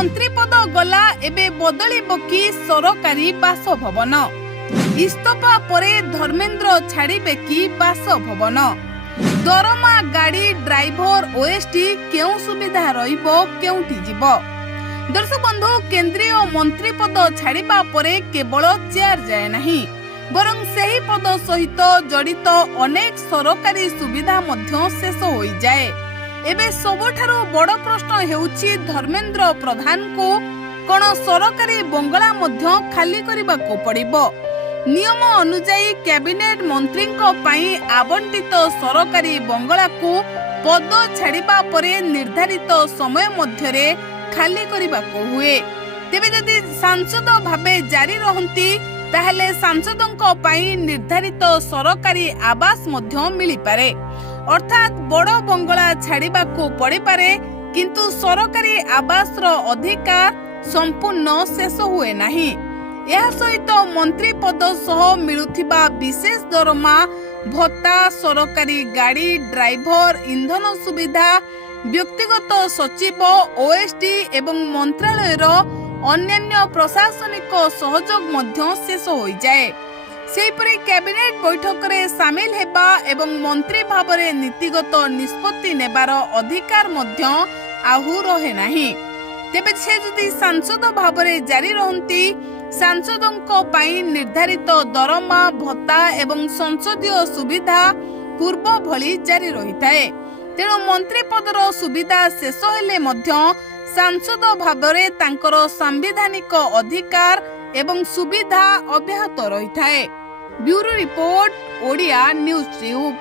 मंत्री पद गला एबे बदलिब कि सरकारी बासभवन। इस्तफा परे धर्मेंद्र छाड़िबे कि बासभवन। दरमा गाड़ी ड्राइवर ओएसटी केउ सुविधा रहिबो केउठी जिवो। दर्शक बंधु केंद्रीय मंत्री पद छाड़िबा परे केवल चेयर जाए नहीं बरं सही पद सहित जड़ित अनेक सरकारी सुविधा मध्य शेष हो जाए। एबे सबठारु बड़ प्रश्न हेउछि धर्मेंद्र प्रधान को कोन सरकारी बंगला मध्य खाली करबा को पड़िबो। नियम अनुसार कैबिनेट मंत्री पई आवंटित सरकारी बंगला को पद छाड़िबा परे निर्धारित समय मध्यरे खाली करबा को हुए। तेबे जदि सांसद भाबे जारी रहंती ताहले सांसदों पई निर्धारित सरकारी आवास मध्य मिली पारे। अर्थात बड़ बंगला छाड़िबा को पड़ी पारे किंतु सरकारी आवास रो अधिकार संपूर्ण शेष हुए नहीं। यह सहित मंत्री पद सह मिलुथिबा विशेष दरमा भत्ता, सरकारी गाड़ी ड्राइवर, इंधन सुविधा, व्यक्तिगत सचिव, ओएसडी एवं मंत्रालय रो अन्यान्य प्रशासनिक सहयोग मध्य शेष हो जाए। सेहिपरि कैबिनेट बैठक रे शामिल हेबा एवं मंत्री भाबरे नीतिगत निष्पत्ति नेबार अधिकार मध्य आहु रहे नाही। तेबे से जदि सांसद भाबरे जारी रहंती सांसदों पई निर्धारित दरमा भत्ता एवं संसदीय सुविधा पूर्व भली जारी रहिताए। तेणु मंत्री पदर सुविधा शेष हेले मध्य सांसद भाबरे तांकर संवैधानिक अधिकार एवं सुविधा अब्याहत रहिताए। Bureau report Odia news tube.